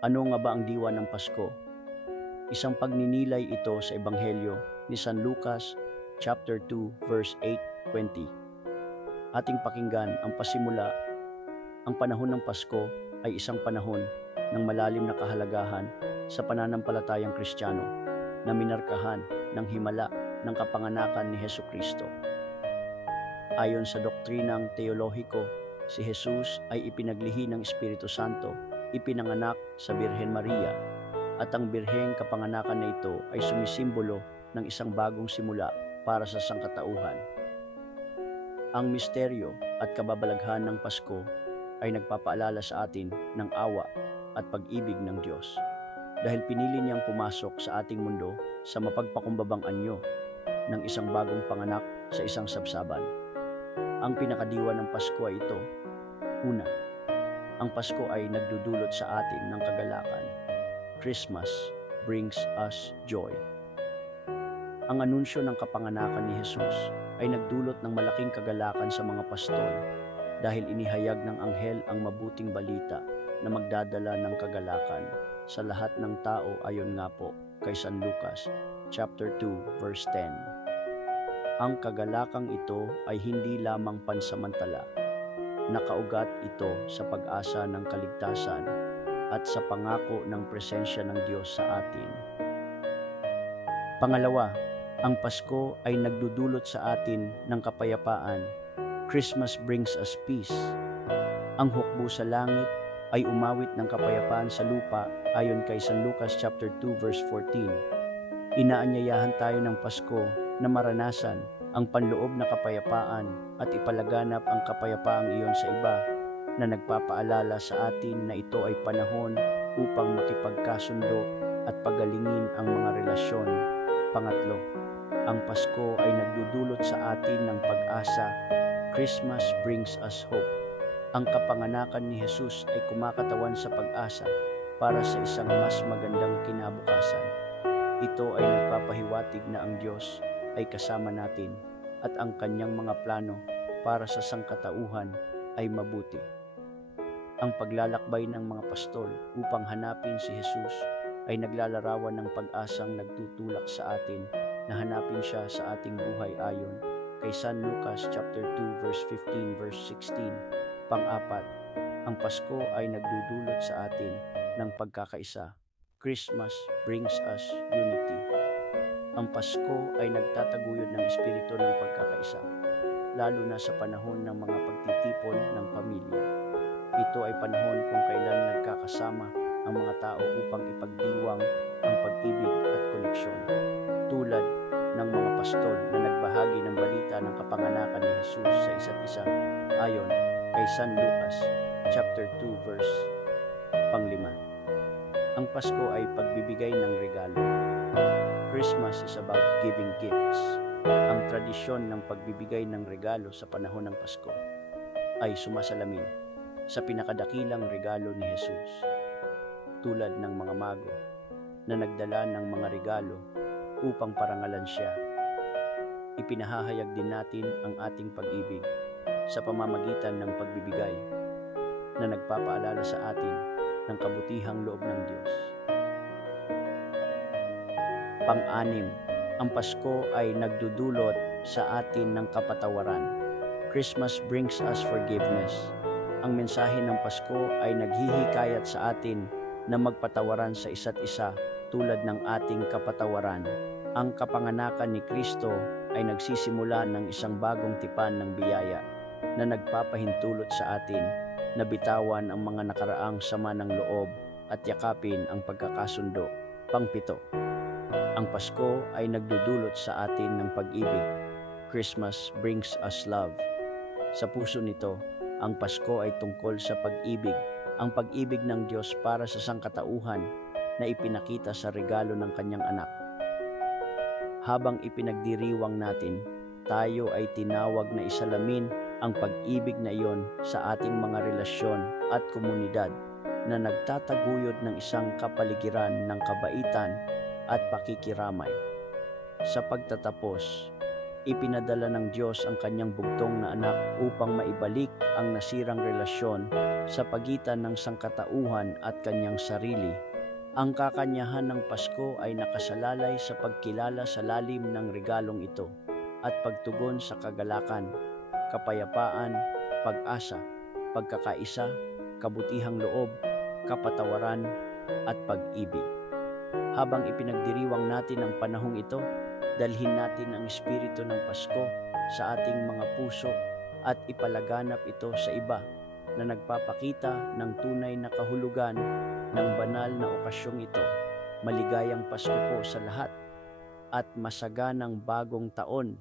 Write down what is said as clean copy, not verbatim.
Ano nga ba ang diwa ng Pasko? Isang pagninilay ito sa Ebanghelyo ni San Lucas, chapter 2, verse 8-20. Ating pakinggan ang pasimula. Ang panahon ng Pasko ay isang panahon ng malalim na kahalagahan sa pananampalatayang Kristiyano na minarkahan ng himala ng kapanganakan ni Hesus Kristo. Ayon sa doktrinang teolohiko, si Jesus ay ipinaglihi ng Espiritu Santo, ipinanganak sa Birhen Maria, at ang birheng kapanganakan na ito ay sumisimbolo ng isang bagong simula para sa sangkatauhan. Ang misteryo at kababalaghan ng Pasko ay nagpapaalala sa atin ng awa at pag-ibig ng Diyos dahil pinili niyang pumasok sa ating mundo sa mapagpakumbabang anyo ng isang bagong panganak sa isang sabsaban. Ang pinakadiwa ng Pasko ay ito. Una, ang Pasko ay nagdudulot sa atin ng kagalakan. Christmas brings us joy. Ang anunsyo ng kapanganakan ni Jesus ay nagdulot ng malaking kagalakan sa mga pastol dahil inihayag ng anghel ang mabuting balita na magdadala ng kagalakan sa lahat ng tao ayon nga po kay San Lucas, chapter 2, verse 10. Ang kagalakang ito ay hindi lamang pansamantala. Nakaugat ito sa pag-asa ng kaligtasan at sa pangako ng presensya ng Diyos sa atin. Pangalawa, ang Pasko ay nagdudulot sa atin ng kapayapaan. Christmas brings us peace. Ang hukbo sa langit ay umawit ng kapayapaan sa lupa ayon kay San Lucas chapter 2 verse 14. Inaanyayahan tayo ng Pasko na maranasan ang panloob na kapayapaan at ipalaganap ang kapayapaang iyon sa iba, na nagpapaalala sa atin na ito ay panahon upang makipagkasundo at pagalingin ang mga relasyon. Pangatlo, ang Pasko ay nagdudulot sa atin ng pag-asa. Christmas brings us hope. Ang kapanganakan ni Jesus ay kumakatawan sa pag-asa para sa isang mas magandang kinabukasan. Ito ay nagpapahiwatig na ang Diyos ay kasama natin at ang kanyang mga plano para sa sangkatauhan ay mabuti. Ang paglalakbay ng mga pastol upang hanapin si Jesus ay naglalarawan ng pag-asang nagtutulak sa atin na hanapin siya sa ating buhay ayon kay San Lucas chapter 2 verse 15 verse 16. Pang-apat, ang Pasko ay nagdudulot sa atin ng pagkakaisa. Christmas brings us unity. Ang Pasko ay nagtataguyod ng espiritu ng pagkakaisa, lalo na sa panahon ng mga pagtitipon ng pamilya. Ito ay panahon kung kailan nagkakasama ang mga tao upang ipagdiwang ang pag-ibig at koneksyon. Tulad ng mga pastol na nagbahagi ng balita ng kapanganakan ni Jesus sa isa't isa ayon kay San Lucas chapter 2 verse 5. Ang Pasko ay pagbibigay ng regalo. Christmas is about giving gifts. Ang tradisyon ng pagbibigay ng regalo sa panahon ng Pasko ay sumasalamin sa pinakadakilang regalo ni Jesus, tulad ng mga mago na nagdala ng mga regalo upang parangalan siya. Ipinahahayag din natin ang ating pag-ibig sa pamamagitan ng pagbibigay na nagpapaalala sa atin ng kabutihang loob ng Diyos. Pang-anim, ang Pasko ay nagdudulot sa atin ng kapatawaran. Christmas brings us forgiveness. Ang mensahe ng Pasko ay naghihikayat sa atin na magpatawaran sa isa't isa tulad ng ating kapatawaran. Ang kapanganakan ni Kristo ay nagsisimula ng isang bagong tipan ng biyaya na nagpapahintulot sa atin na bitawan ang mga nakaraang sama ng loob at yakapin ang pagkakasundo. Pang-pito, ang Pasko ay nagdudulot sa atin ng pag-ibig. Christmas brings us love. Sa puso nito, ang Pasko ay tungkol sa pag-ibig, ang pag-ibig ng Diyos para sa sangkatauhan na ipinakita sa regalo ng kanyang anak. Habang ipinagdiriwang natin, tayo ay tinawag na isalamin ang pag-ibig na iyon sa ating mga relasyon at komunidad na nagtataguyod ng isang kapaligiran ng kabaitan at pakikiramay. Sa pagtatapos, Ipinadala ng Diyos ang kanyang bugtong na anak upang maibalik ang nasirang relasyon sa pagitan ng sangkatauhan at kanyang sarili. Ang kakanyahan ng Pasko ay nakasalalay sa pagkilala sa lalim ng regalong ito at pagtugon sa kagalakan, kapayapaan, pag-asa, pagkakaisa, kabutihang loob, kapatawaran, at pag-ibig. Habang ipinagdiriwang natin ang panahong ito, dalhin natin ang espiritu ng Pasko sa ating mga puso at ipalaganap ito sa iba na nagpapakita ng tunay na kahulugan ng banal na okasyong ito. Maligayang Pasko po sa lahat at masaganang bagong taon